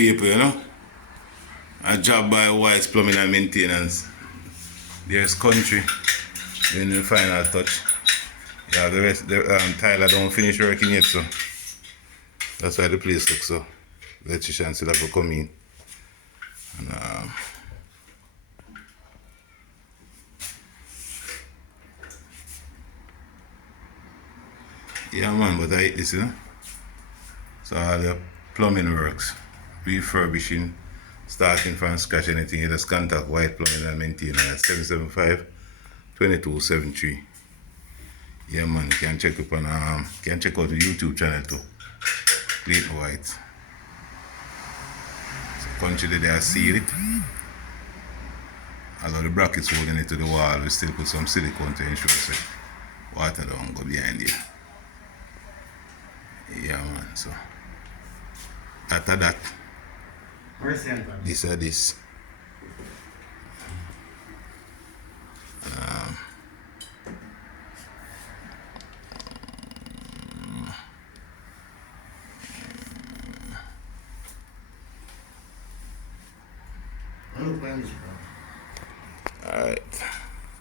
people, you know. A job by Whites Plumbing and Maintenance. There's country. Then the final touch. Yeah, the rest, Tyler don't finish working yet, so that's why the place looks so. The electrician still have to come in. And, yeah, man, but I hate this, you know. So all the plumbing works, refurbishing, starting from scratch, anything, you just contact White Plumbing and Maintenance at 775-2273. Yeah, man, you can check up on can check out the YouTube channel too. Clean White. So country they are seal it. All of the brackets holding it to the wall, we still put some silicone to ensure that water don't go behind here. Yeah, man, so after that, this or this. Alright.